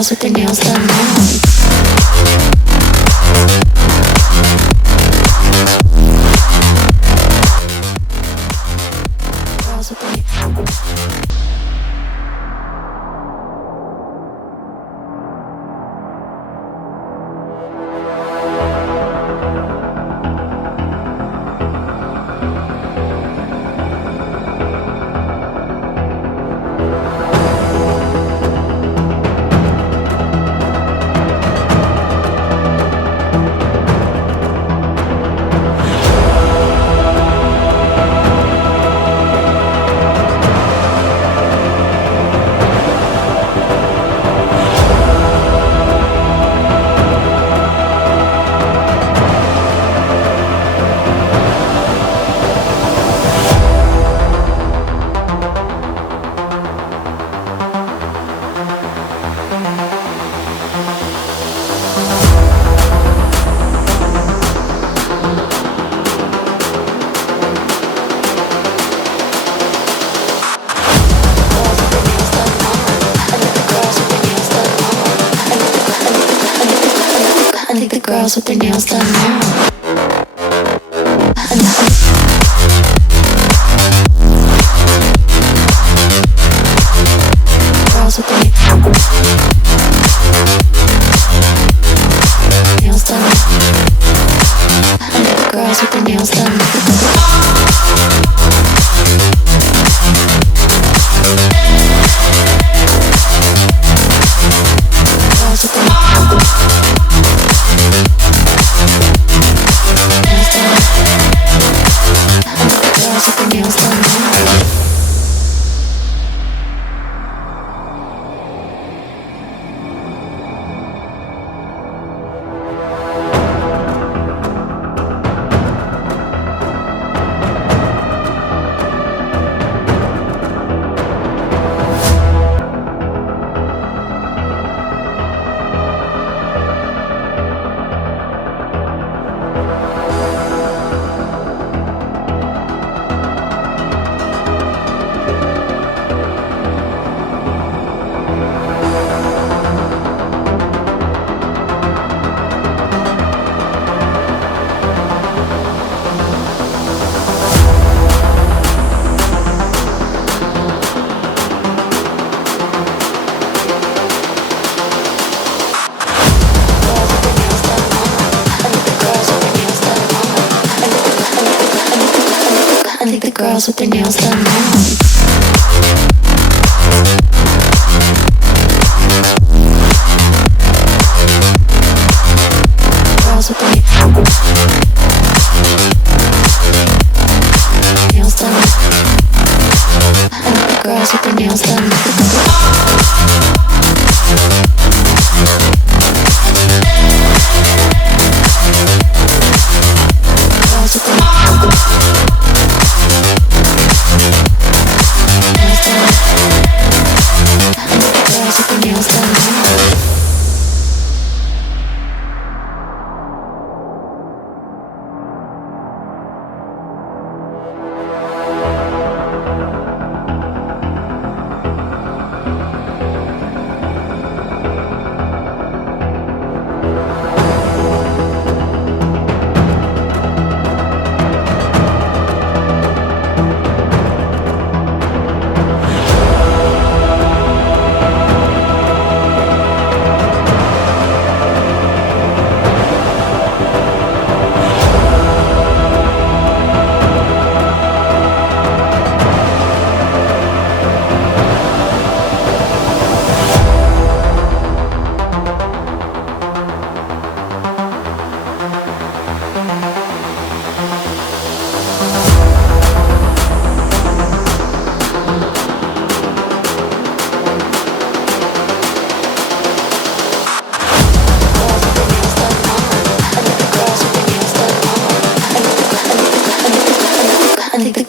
girls with their nails done now. Girls with their girls with their nails done now. Girls with their nails done. Girls with their nails done. Girls with their nails done now. Girls with their nails done now. Girls with their nails done. Girls with their nails done. Girls with their nails done now.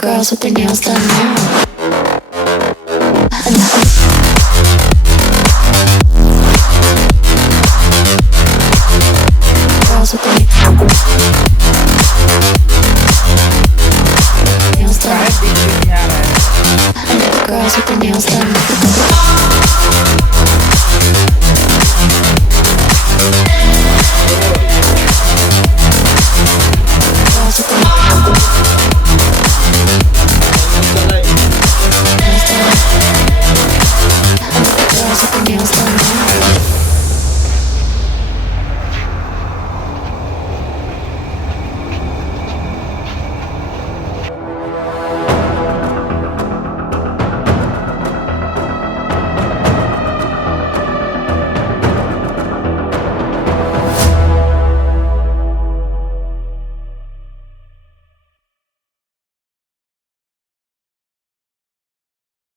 Girls with their nails done now. Girls with their nails done. Girls with their nails done.